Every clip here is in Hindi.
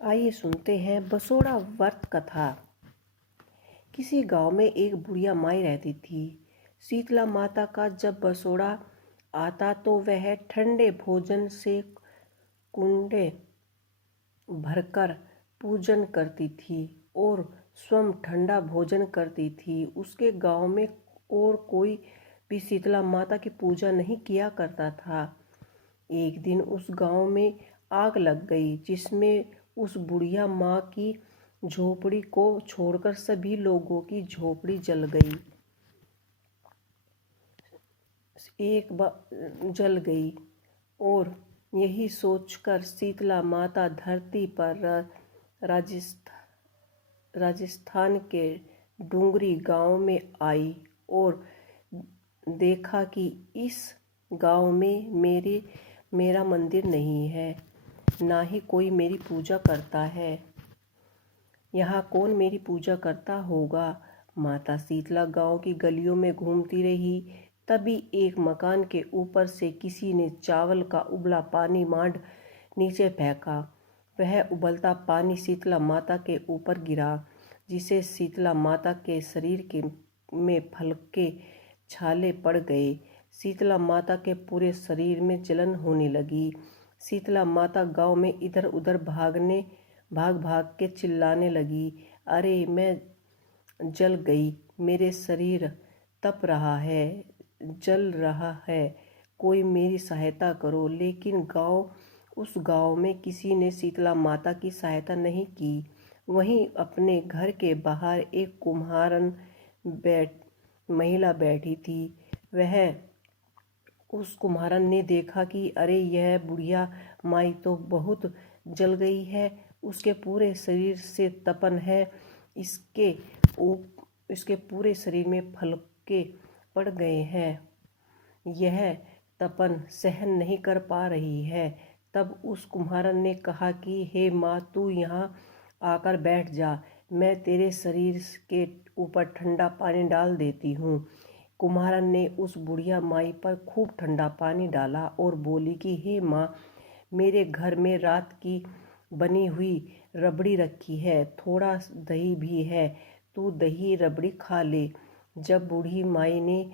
आइए सुनते हैं बसोड़ा व्रत कथा। किसी गांव में एक बुढ़िया माई रहती थी। शीतला माता का जब बसोड़ा आता तो वह ठंडे भोजन से कुंडे भरकर पूजन करती थी और स्वयं ठंडा भोजन करती थी। उसके गांव में और कोई भी शीतला माता की पूजा नहीं किया करता था। एक दिन उस गांव में आग लग गई, जिसमें उस बुढ़िया माँ की झोपड़ी को छोड़कर सभी लोगों की झोपड़ी जल गई। जल गई और यही सोचकर शीतला माता धरती पर राजस्थान के डूंगरी गांव में आई और देखा कि इस गांव में मेरा मंदिर नहीं है, ना ही कोई मेरी पूजा करता है। यहाँ कौन मेरी पूजा करता होगा। माता शीतला गांव की गलियों में घूमती रही। तभी एक मकान के ऊपर से किसी ने चावल का उबला पानी मांड नीचे फेंका। वह उबलता पानी शीतला माता के ऊपर गिरा, जिससे शीतला माता के शरीर में हल्के छाले पड़ गए। शीतला माता के पूरे शरीर में जलन होने लगी। शीतला माता गांव में इधर उधर भाग भाग के चिल्लाने लगी, अरे मैं जल गई, मेरे शरीर तप रहा है, जल रहा है, कोई मेरी सहायता करो। लेकिन उस गांव में किसी ने शीतला माता की सहायता नहीं की। वहीं अपने घर के बाहर एक कुम्हारन महिला बैठी थी। उस कुम्हारन ने देखा कि अरे यह बुढ़िया माई तो बहुत जल गई है, उसके पूरे शरीर से तपन है, इसके पूरे शरीर में फलके पड़ गए हैं, यह तपन सहन नहीं कर पा रही है। तब उस कुम्हारन ने कहा कि हे माँ, तू यहाँ आकर बैठ जा, मैं तेरे शरीर के ऊपर ठंडा पानी डाल देती हूँ। कुम्हारन ने उस बुढ़िया माई पर खूब ठंडा पानी डाला और बोली कि हे माँ, मेरे घर में रात की बनी हुई रबड़ी रखी है, थोड़ा दही भी है, तू दही रबड़ी खा ले। जब बूढ़ी माई ने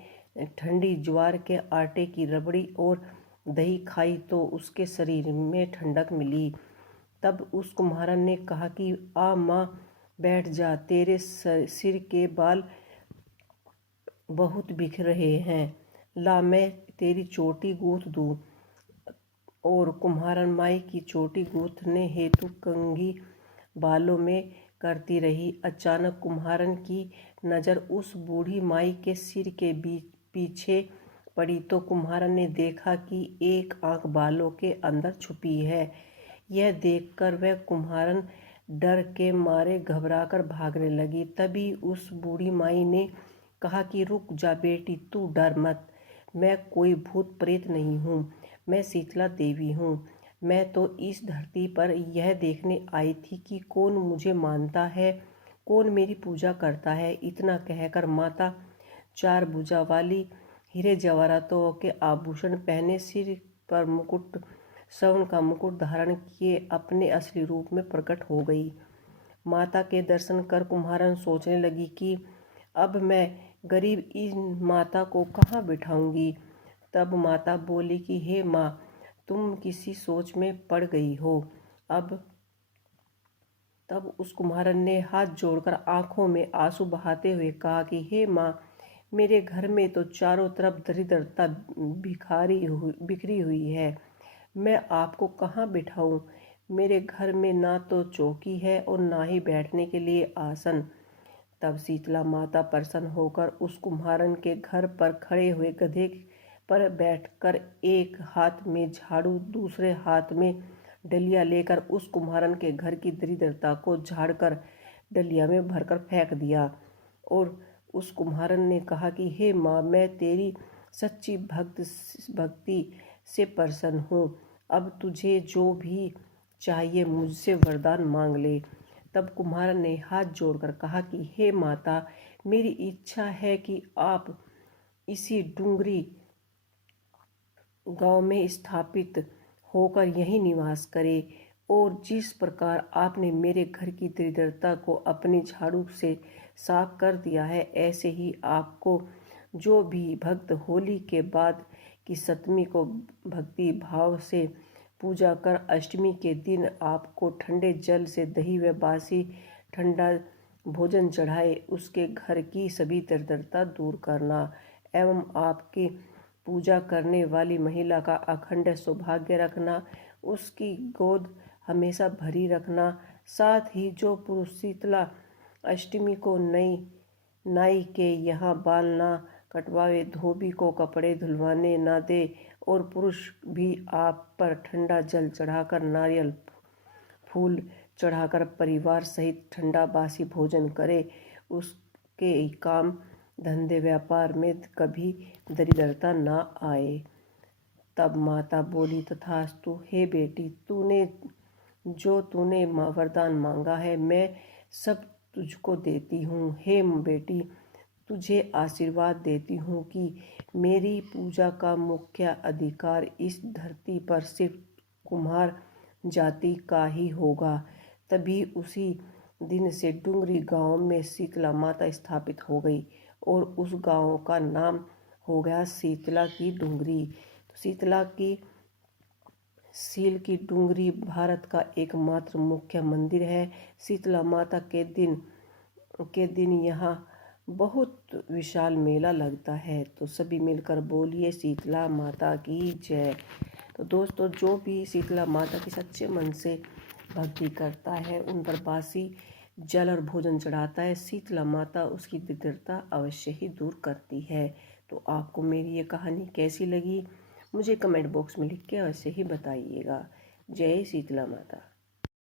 ठंडी ज्वार के आटे की रबड़ी और दही खाई तो उसके शरीर में ठंडक मिली। तब उस कुम्हारन ने कहा कि आ माँ, बैठ जा, तेरे सिर के बाल बहुत बिख रहे हैं, ला मैं तेरी चोटी गूंथ दूँ। और कुम्हारन माई की चोटी गूंथने हेतु कंघी बालों में करती रही। अचानक कुम्हारन की नज़र उस बूढ़ी माई के सिर के पीछे पड़ी तो कुम्हारन ने देखा कि एक आंख बालों के अंदर छुपी है। यह देखकर वह कुम्हारन डर के मारे घबराकर भागने लगी। तभी उस बूढ़ी माई ने कहा कि रुक जा बेटी, तू डर मत, मैं कोई भूत प्रेत नहीं हूँ, मैं शीतला देवी हूँ। मैं तो इस धरती पर यह देखने आई थी कि कौन मुझे मानता है, कौन मेरी पूजा करता है। इतना कहकर माता चार भुजा वाली हीरे जवाहरातों के आभूषण पहने, सिर पर मुकुट, स्वर्ण का मुकुट धारण किए अपने असली रूप में प्रकट हो गई। माता के दर्शन कर कुम्हारन सोचने लगी कि अब मैं गरीब इस माता को कहाँ बिठाऊंगी। तब माता बोली कि हे माँ, तुम किसी सोच में पड़ गई हो। तब उस कुम्हारन ने हाथ जोड़कर आंखों में आंसू बहाते हुए कहा कि हे माँ, मेरे घर में तो चारों तरफ दरिद्रता बिखरी हुई है, मैं आपको कहाँ बिठाऊं। मेरे घर में ना तो चौकी है और ना ही बैठने के लिए आसन। तब शीतला माता प्रसन्न होकर उस कुम्हारन के घर पर खड़े हुए गधे पर बैठकर एक हाथ में झाड़ू, दूसरे हाथ में डलिया लेकर उस कुम्हारन के घर की दरिद्रता को झाड़कर डलिया में भरकर फेंक दिया। और उस कुम्हारन ने कहा कि हे माँ, मैं तेरी सच्ची भक्ति से प्रसन्न हूँ, अब तुझे जो भी चाहिए मुझसे वरदान मांग ले। तब कुम्हारन ने हाथ जोड़कर कहा कि हे माता, मेरी इच्छा है कि आप इसी डूंगरी गांव में स्थापित होकर यहीं निवास करें। और जिस प्रकार आपने मेरे घर की दरिद्रता को अपनी झाड़ू से साफ कर दिया है, ऐसे ही आपको जो भी भक्त होली के बाद की सप्तमी को भक्ति भाव से पूजा कर अष्टमी के दिन आपको ठंडे जल से दही व बासी ठंडा भोजन चढ़ाए, उसके घर की सभी दरिद्रता दूर करना एवं आपकी पूजा करने वाली महिला का अखंड सौभाग्य रखना, उसकी गोद हमेशा भरी रखना। साथ ही जो पुरुष शीतला अष्टमी को नाई के यहाँ बाल ना कटवाए, धोबी को कपड़े धुलवाने ना दे और पुरुष भी आप पर ठंडा जल चढ़ाकर नारियल फूल चढ़ाकर परिवार सहित ठंडा बासी भोजन करे, उसके काम धंधे व्यापार में कभी दरिद्रता ना आए। तब माता बोली, तथास्तु। हे बेटी, तूने वरदान मांगा है, मैं सब तुझको देती हूँ। हे बेटी, तुझे आशीर्वाद देती हूँ कि मेरी पूजा का मुख्य अधिकार इस धरती पर सिर्फ कुम्हार जाति का ही होगा। तभी उसी दिन से डुंगरी गांव में शीतला माता स्थापित हो गई और उस गांव का नाम हो गया शीतला की डुंगरी। तो शील की डुंगरी भारत का एकमात्र मुख्य मंदिर है। शीतला माता के दिन यहाँ बहुत विशाल मेला लगता है। तो सभी मिलकर बोलिए शीतला माता की जय। तो दोस्तों, जो भी शीतला माता की सच्चे मन से भक्ति करता है, उन पर बासी जल और भोजन चढ़ाता है, शीतला माता उसकी दरिद्रता अवश्य ही दूर करती है। तो आपको मेरी ये कहानी कैसी लगी, मुझे कमेंट बॉक्स में लिख के अवश्य ही बताइएगा। जय शीतला माता।